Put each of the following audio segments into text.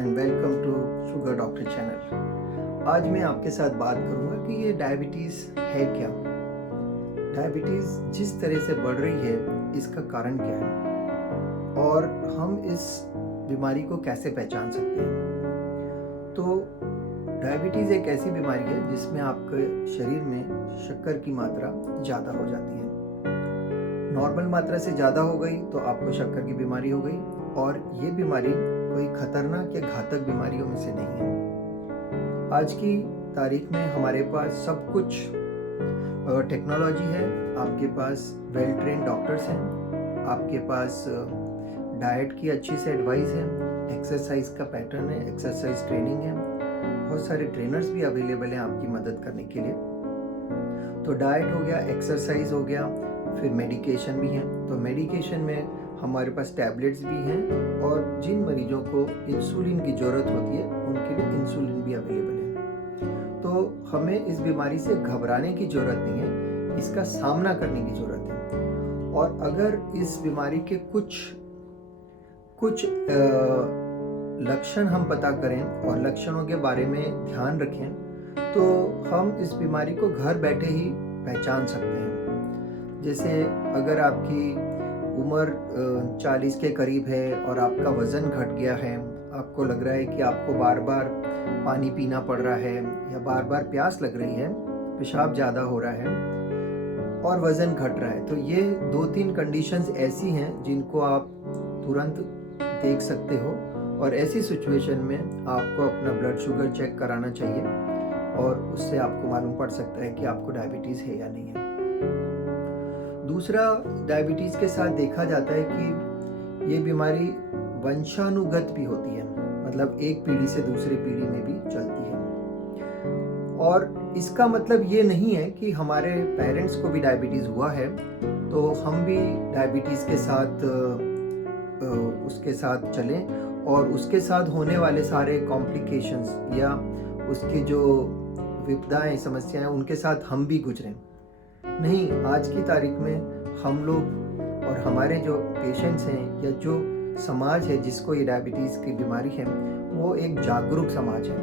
And welcome to sugar doctor channel. आज मैं आपके साथ बात करूंगा कि ये डायबिटीज़ है क्या। डायबिटीज़ जिस तरह से बढ़ रही है इसका कारण क्या है और हम इस बीमारी को कैसे पहचान सकते हैं। तो डायबिटीज़ एक ऐसी बीमारी है जिसमें आपके शरीर में शक्कर की मात्रा ज़्यादा हो जाती है। नॉर्मल मात्रा से ज़्यादा हो गई तो आपको शक्कर की बीमारी हो गई, और ये बीमारी कोई खतरनाक या घातक बीमारियों में से नहीं है। आज की तारीख में हमारे पास सब कुछ टेक्नोलॉजी है, आपके पास वेल ट्रेन डॉक्टर्स हैं, आपके पास डाइट की अच्छी से एडवाइस है, एक्सरसाइज का पैटर्न है, एक्सरसाइज ट्रेनिंग है, बहुत सारे ट्रेनर्स भी अवेलेबल हैं आपकी मदद करने के लिए। तो डाइट हो गया, एक्सरसाइज हो गया, फिर मेडिकेशन भी है। तो मेडिकेशन में हमारे पास टैबलेट्स भी हैं, और जिन मरीजों को इंसुलिन की ज़रूरत होती है उनके लिए इंसुलिन भी अवेलेबल है। तो हमें इस बीमारी से घबराने की ज़रूरत नहीं है, इसका सामना करने की ज़रूरत है। और अगर इस बीमारी के कुछ लक्षण हम पता करें और लक्षणों के बारे में ध्यान रखें तो हम इस बीमारी को घर बैठे ही पहचान सकते हैं। जैसे अगर आपकी उम्र 40 के करीब है और आपका वज़न घट गया है, आपको लग रहा है कि आपको बार बार पानी पीना पड़ रहा है या बार बार प्यास लग रही है, पेशाब ज़्यादा हो रहा है और वज़न घट रहा है, तो ये 2-3 कंडीशंस ऐसी हैं जिनको आप तुरंत देख सकते हो। और ऐसी सिचुएशन में आपको अपना ब्लड शुगर चेक कराना चाहिए, और उससे आपको मालूम पड़ सकता है कि आपको डायबिटीज़ है या नहीं है। दूसरा, डायबिटीज़ के साथ देखा जाता है कि ये बीमारी वंशानुगत भी होती है, मतलब एक पीढ़ी से दूसरी पीढ़ी में भी चलती है। और इसका मतलब ये नहीं है कि हमारे पेरेंट्स को भी डायबिटीज़ हुआ है तो हम भी डायबिटीज़ के साथ उसके साथ चलें और उसके साथ होने वाले सारे कॉम्प्लिकेशंस या उसकी जो विपदाएं, समस्याएं, उनके साथ हम भी गुजरें। नहीं, आज की तारीख में हम लोग और हमारे जो पेशेंट्स हैं या जो समाज है जिसको ये डायबिटीज़ की बीमारी है, वो एक जागरूक समाज है।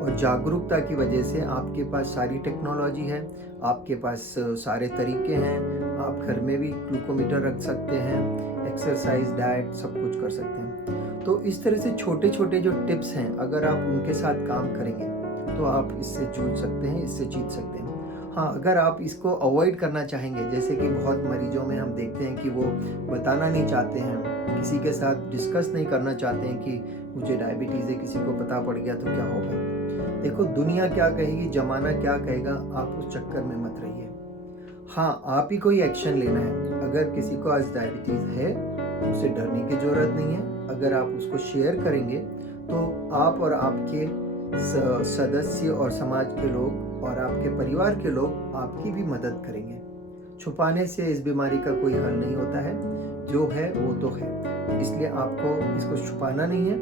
और जागरूकता की वजह से आपके पास सारी टेक्नोलॉजी है, आपके पास सारे तरीके हैं, आप घर में भी ग्लूकोमीटर रख सकते हैं, एक्सरसाइज, डाइट, सब कुछ कर सकते हैं। तो इस तरह से छोटे छोटे जो टिप्स हैं, अगर आप उनके साथ काम करेंगे तो आप इससे जूझ सकते हैं, इससे जीत सकते हैं। हाँ, अगर आप इसको अवॉइड करना चाहेंगे, जैसे कि बहुत मरीजों में हम देखते हैं कि वो बताना नहीं चाहते हैं, किसी के साथ डिस्कस नहीं करना चाहते हैं कि मुझे डायबिटीज़ है, किसी को पता पड़ गया तो क्या होगा। देखो, दुनिया क्या कहेगी, ज़माना क्या कहेगा, आप उस चक्कर में मत रहिए। हाँ, आप ही को ही एक्शन लेना है। अगर किसी को आज डायबिटीज़ है, उसे डरने की ज़रूरत नहीं है। अगर आप उसको शेयर करेंगे तो आप और आपके सदस्य और समाज के लोग और आपके परिवार के लोग आपकी भी मदद करेंगे। छुपाने से इस बीमारी का कोई हल नहीं होता है, जो है वो तो है। इसलिए आपको इसको छुपाना नहीं है,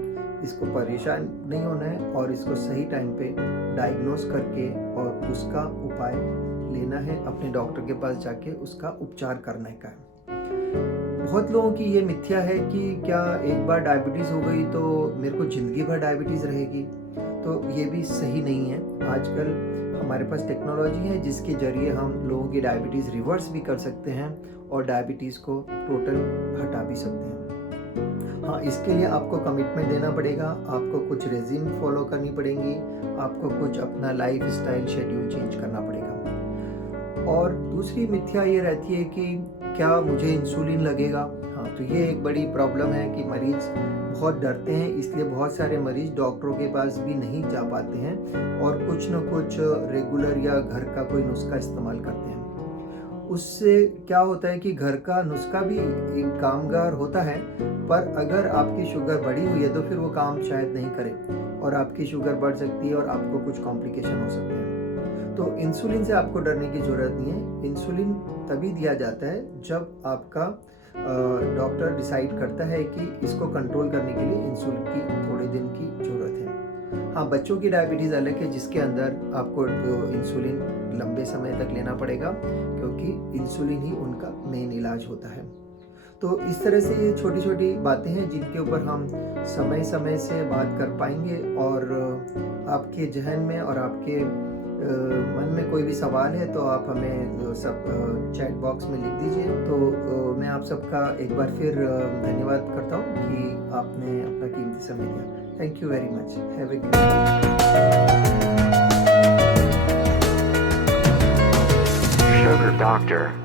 इसको परेशान नहीं होना है, और इसको सही टाइम पे डायग्नोस करके और उसका उपाय लेना है, अपने डॉक्टर के पास जाके उसका उपचार करने का है। बहुत लोगों की ये मिथ्या है कि क्या एक बार डायबिटीज़ हो गई तो मेरे को ज़िंदगी भर डायबिटीज़ रहेगी, तो ये भी सही नहीं है। आजकल हमारे पास टेक्नोलॉजी है जिसके ज़रिए हम लोगों की डायबिटीज़ रिवर्स भी कर सकते हैं और डायबिटीज़ को टोटल हटा भी सकते हैं। हाँ, इसके लिए आपको कमिटमेंट देना पड़ेगा, आपको कुछ रेजिम फॉलो करनी पड़ेंगी, आपको कुछ अपना लाइफ स्टाइल शेड्यूल चेंज करना पड़ेगा। और दूसरी मिथ्या ये रहती है कि क्या मुझे इंसुलिन लगेगा। हाँ, तो ये एक बड़ी प्रॉब्लम है कि मरीज़ बहुत डरते हैं, इसलिए बहुत सारे मरीज़ डॉक्टरों के पास भी नहीं जा पाते हैं और कुछ न कुछ रेगुलर या घर का कोई नुस्खा इस्तेमाल करते हैं। उससे क्या होता है कि घर का नुस्खा भी एक कामगार होता है, पर अगर आपकी शुगर बढ़ी हुई है तो फिर वो काम शायद नहीं करे और आपकी शुगर बढ़ सकती है और आपको कुछ कॉम्प्लिकेशन हो सकते हैं। तो इंसुलिन से आपको डरने की ज़रूरत नहीं है। इंसुलिन तभी दिया जाता है जब आपका डॉक्टर डिसाइड करता है कि इसको कंट्रोल करने के लिए इंसुलिन की थोड़े दिन की ज़रूरत है। हाँ, बच्चों की डायबिटीज़ अलग है जिसके अंदर आपको इंसुलिन लंबे समय तक लेना पड़ेगा, क्योंकि इंसुलिन ही उनका मेन इलाज होता है। तो इस तरह से ये छोटी-छोटी बातें हैं जिनके ऊपर हम समय-समय से बात कर पाएँगे और आपके ज़हन में और आपके मन में कोई भी सवाल है तो आप हमें सब चैट बॉक्स में लिख दीजिए। तो मैं आप सबका एक बार फिर धन्यवाद करता हूँ कि आपने अपना कीमती समय दिया। Thank you very much. Have a great day. Sugar Doctor.